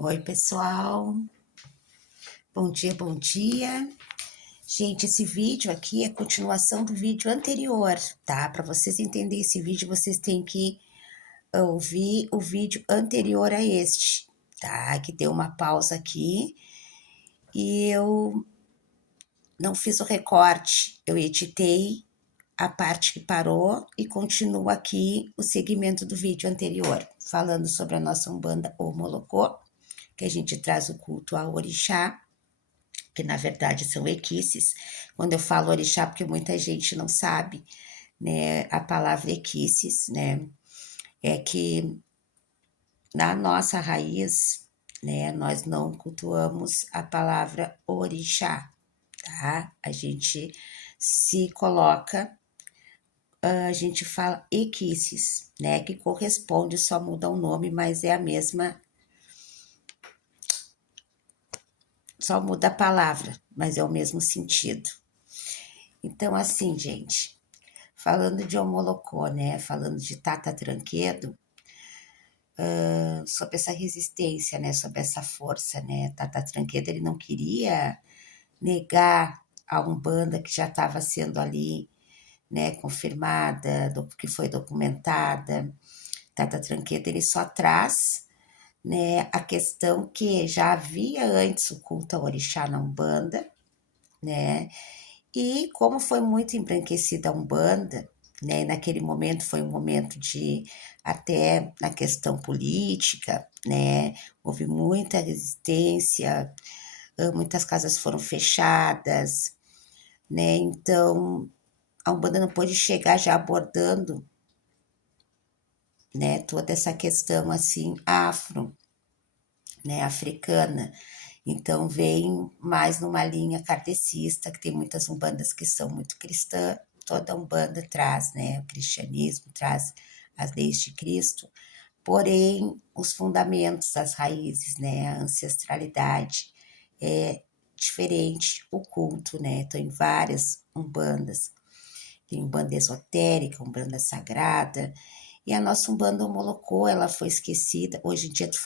Oi, pessoal. Bom dia, bom dia. Gente, esse vídeo aqui é continuação do vídeo anterior, tá? Para vocês entenderem esse vídeo, vocês têm que ouvir o vídeo anterior a este, tá? Que deu uma pausa aqui e eu não fiz o recorte, eu editei a parte que parou e continua aqui o segmento do vídeo anterior, falando sobre a nossa Umbanda ou Molocô, que a gente traz o culto ao orixá, que na verdade são equices. Quando eu falo orixá, porque muita gente não sabe, né, a palavra equices, né, é que na nossa raiz, né, nós não cultuamos a palavra orixá, tá? A gente se coloca, a gente fala equices, né, que corresponde, só muda o nome, mas é a mesma, só muda a palavra, mas é o mesmo sentido. Então, assim, gente, falando de Omolocó, né? Falando de Tata Tranquedo, sobre essa resistência, né? Sobre essa força, né? Tata Tranquedo, ele não queria negar a Umbanda que já estava sendo ali, né? Confirmada, que foi documentada. Tata Tranquedo, ele só traz, né? A questão que já havia antes o culto ao orixá na Umbanda, né? E como foi muito embranquecida a Umbanda, né, naquele momento foi um momento de, até na questão política, né, houve muita resistência, muitas casas foram fechadas, né, então a Umbanda não pôde chegar já abordando, né, toda essa questão assim afro, né, africana. Então vem mais numa linha kardecista, que tem muitas umbandas que são muito cristãs, toda umbanda traz, né, o cristianismo traz as leis de Cristo, porém os fundamentos, as raízes, né, a ancestralidade é diferente, o culto, né, tem várias umbandas, tem umbanda esotérica, umbanda sagrada, e a nossa Umbanda Omolocô, ela foi esquecida. Hoje em dia tu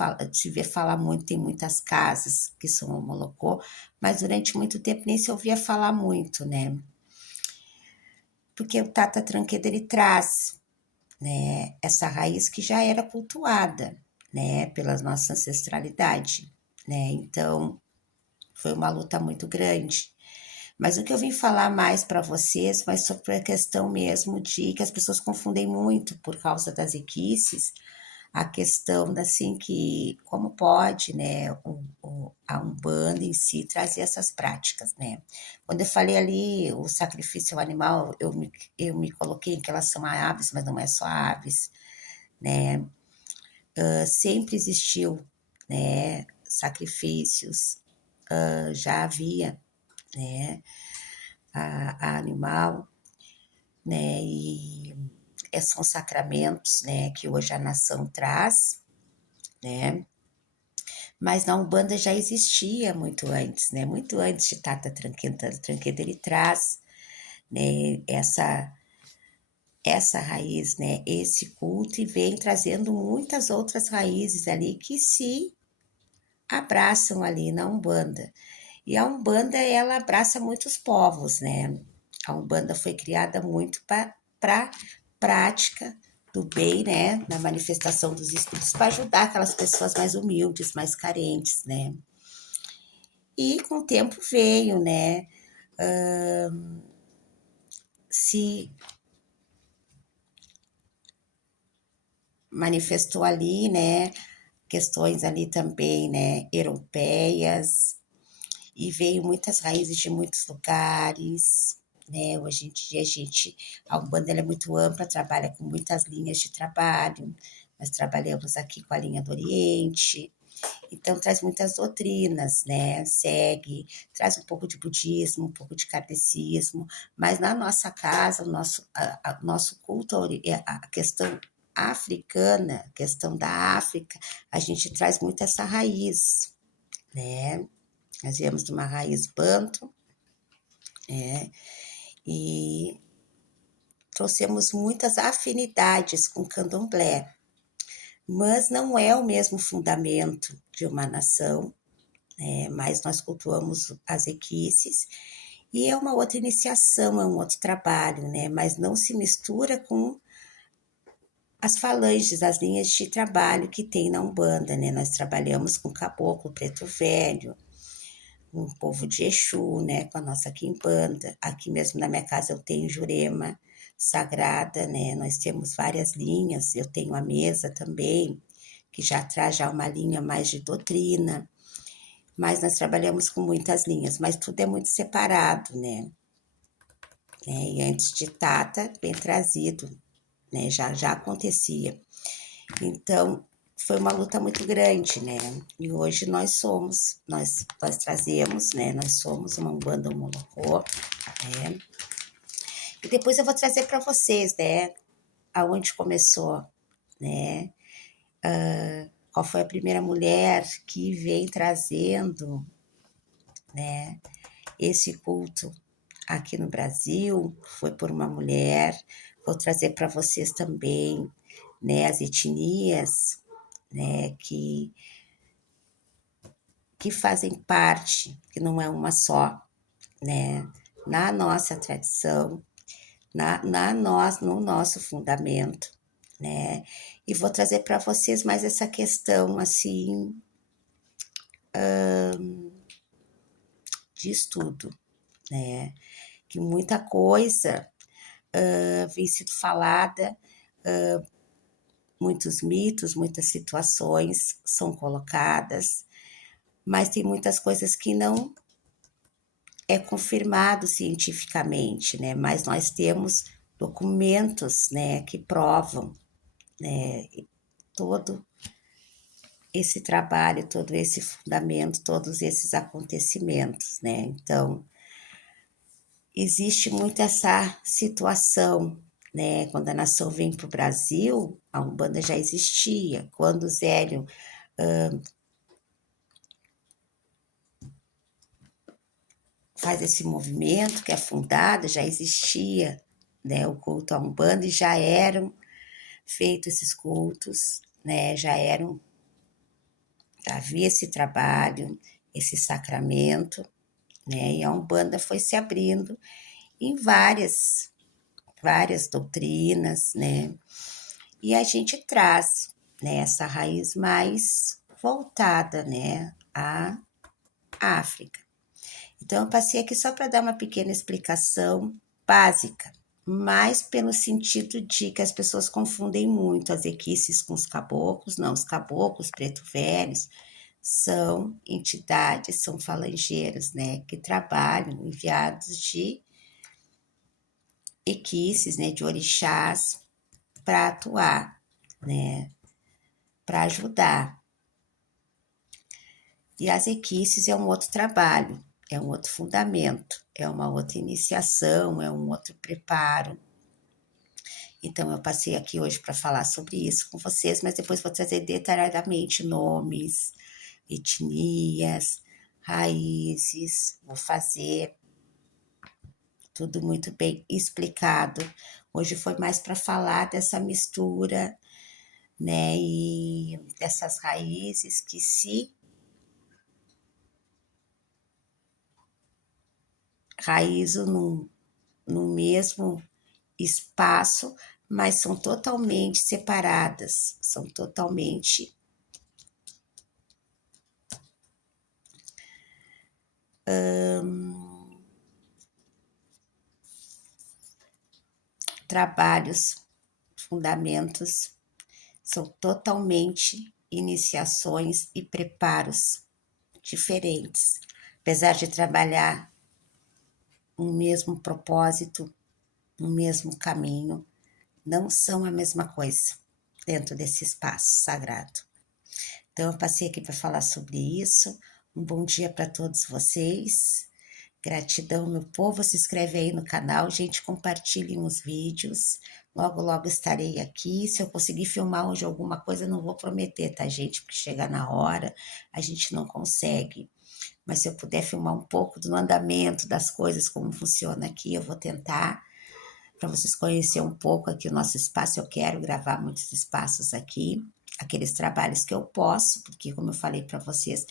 vê falar muito, tem muitas casas que são Omolocô, mas durante muito tempo nem se ouvia falar muito, né? Porque o Tata Tranquedo, ele traz, né, essa raiz que já era cultuada, né, pela nossa ancestralidade, né? Então, foi uma luta muito grande. Mas o que eu vim falar mais para vocês vai sobre a questão mesmo de que as pessoas confundem muito por causa das equices, a questão da assim que como pode, né, a Umbanda em si trazer essas práticas, né? Quando eu falei ali o sacrifício ao animal, eu me coloquei em relação a aves, mas não é só aves, né? Sempre existiu, né, sacrifícios, já havia, né, a animal, né, e são sacramentos, né, que hoje a nação traz, né, mas na Umbanda já existia muito antes, né? Muito antes de Tata Tranquedo. Tata Tranquedo ele traz, né, essa raiz, né, esse culto e vem trazendo muitas outras raízes ali que se abraçam ali na Umbanda. E a Umbanda, ela abraça muitos povos, né? A Umbanda foi criada muito para prática do bem, né? Na manifestação dos espíritos, para ajudar aquelas pessoas mais humildes, mais carentes, né? E com o tempo veio, né? Se manifestou ali, né? Questões ali também, né? Europeias, e veio muitas raízes de muitos lugares, né? Hoje em dia a Umbanda é muito ampla, trabalha com muitas linhas de trabalho. Nós trabalhamos aqui com a linha do Oriente, então traz muitas doutrinas, né? Segue, traz um pouco de budismo, um pouco de kardecismo, mas na nossa casa, nosso culto, a questão africana, a questão da África, a gente traz muito essa raiz, né? Nós viemos de uma raiz banto, né? E trouxemos muitas afinidades com candomblé. mas não é o mesmo fundamento de uma nação, mas nós cultuamos as equices, e é uma outra iniciação, é um outro trabalho, né? Mas não se mistura com as falanges, as linhas de trabalho que tem na Umbanda, né? Nós trabalhamos com caboclo, preto velho, um povo de Exu, né? Com a nossa quimbanda. Aqui mesmo na minha casa eu tenho Jurema sagrada, né? Nós temos várias linhas, eu tenho a mesa também, que já traz já uma linha mais de doutrina, mas nós trabalhamos com muitas linhas, mas tudo é muito separado, né? E antes de Tata, bem trazido, né? Já acontecia. Então, foi uma luta muito grande, né? E hoje nós trazemos, né? Nós somos uma Umbanda Molocô, né? E depois eu vou trazer para vocês, né? Aonde começou, né? Qual foi a primeira mulher que vem trazendo, né? Esse culto aqui no Brasil, foi por uma mulher. Vou trazer para vocês também, né? As etnias, né? Que fazem parte, que não é uma só, né? Na nossa tradição, no nosso fundamento, né? E vou trazer para vocês mais essa questão, assim, de estudo, né? Que muita coisa vem sido falada, muitos mitos, muitas situações são colocadas, mas tem muitas coisas que não é confirmado cientificamente, né? Mas nós temos documentos, né, que provam, né, todo esse trabalho, todo esse fundamento, todos esses acontecimentos, né? Então, existe muito essa situação, né? Quando a nação vem para o Brasil, a Umbanda já existia. Quando o Zélio faz esse movimento, que é fundado, já existia, né, o culto à Umbanda, e já eram feitos esses cultos, né, já havia esse trabalho, esse sacramento, né, e a Umbanda foi se abrindo em várias doutrinas, né, e a gente traz, né, essa raiz mais voltada, né, à África. Então, eu passei aqui só para dar uma pequena explicação básica, mas pelo sentido de que as pessoas confundem muito as equices com os caboclos. Não, os caboclos preto velhos são entidades, são falangeiros, né, que trabalham enviados de equices, né, de orixás, para atuar, né, para ajudar. E as equices é um outro trabalho, é um outro fundamento, é uma outra iniciação, é um outro preparo. Então, eu passei aqui hoje para falar sobre isso com vocês, mas depois vou trazer detalhadamente nomes, etnias, raízes, vou fazer tudo muito bem explicado. Hoje foi mais para falar dessa mistura, né, e dessas raízes que se raízam no mesmo espaço, mas são totalmente separadas, são totalmente trabalhos, fundamentos, são totalmente iniciações e preparos diferentes. Apesar de trabalhar um mesmo propósito, um mesmo caminho, não são a mesma coisa dentro desse espaço sagrado. Então, eu passei aqui para falar sobre isso. Um bom dia para todos vocês. Gratidão, meu povo. Se inscreve aí no canal, gente, compartilhem os vídeos. Logo, logo estarei aqui. Se eu conseguir filmar hoje alguma coisa, não vou prometer, tá, gente? Porque chega na hora, a gente não consegue. Mas se eu puder filmar um pouco do andamento das coisas, como funciona aqui, eu vou tentar, para vocês conhecerem um pouco aqui o nosso espaço. Eu quero gravar muitos espaços aqui. aqueles trabalhos que eu posso, porque como eu falei para vocês,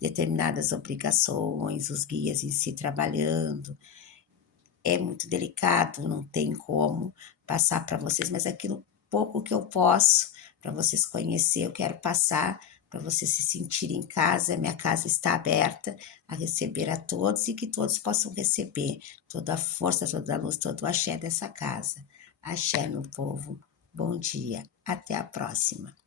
determinadas obrigações, os guias em si trabalhando, é muito delicado, não tem como passar para vocês, mas aquilo pouco que eu posso, para vocês conhecer, eu quero passar para vocês se sentirem em casa. Minha casa está aberta a receber a todos e que todos possam receber toda a força, toda a luz, todo o axé dessa casa. Axé, meu povo. Bom dia. Até a próxima.